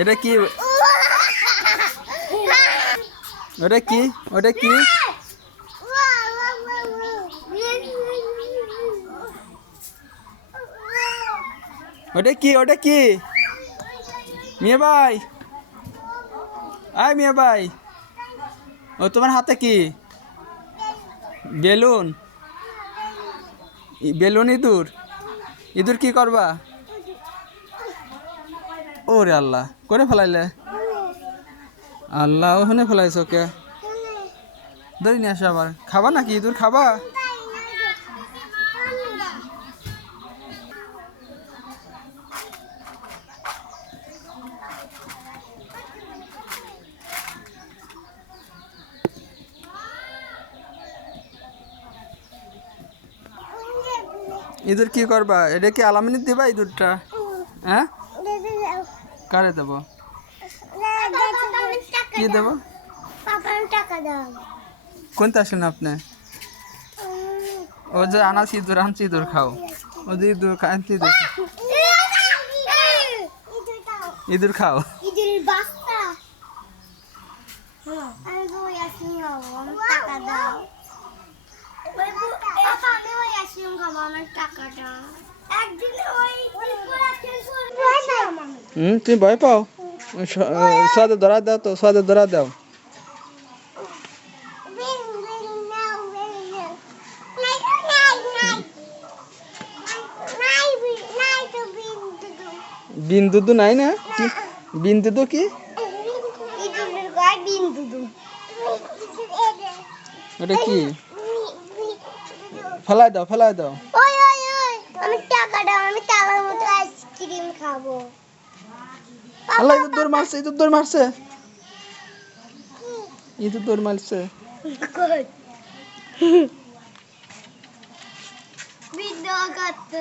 এটা কি? ওটা কি? ওটা কি? ওটা কি? ওটা কি? মিয়া ভাই, আয় মিয়া ভাই, ও তোমার হাতে কি? বেলুন? বেলুন ইঁদুর? ইঁদুর কি করবা? ওরে আল্লাহ, করে ফেলাইলে? আল্লাহ, ওখানে ফেলাইছো কে? ধরে নিয়ে আসো আবার। খাবা নাকি ইঁদুর খাবা? ইঁদুর কি করবা? এটা কি আলামিনী দিবা ইঁদুরটা? হ্যাঁ, কারে দেবো? কি দেবো? কোনটা আসেন আপনি? ও যে আনাস ইঁদুর, আনছি ইঁদুর খাও। ও যে ইঁদুর আনছি ইঁদুর খাও। ইঁদুর খাও। তুমি ভয় পাও? সাদে ধরা দাও তো, সাদে ধরা দাও। বিন্দুদু নাই না? বিন্দুদু কি? ওটা কি? ফেলাই দাও, ফেলাই দাও। আমি টাকা দাও, আমি টাকার মতো আইসক্রিম খাবো। আল্লাহ, ইঁদুর দৌড় মারছে, ইঁদুর দৌড় মারছে, ইঁদুর দৌড় মারছে। ভিডিও করতে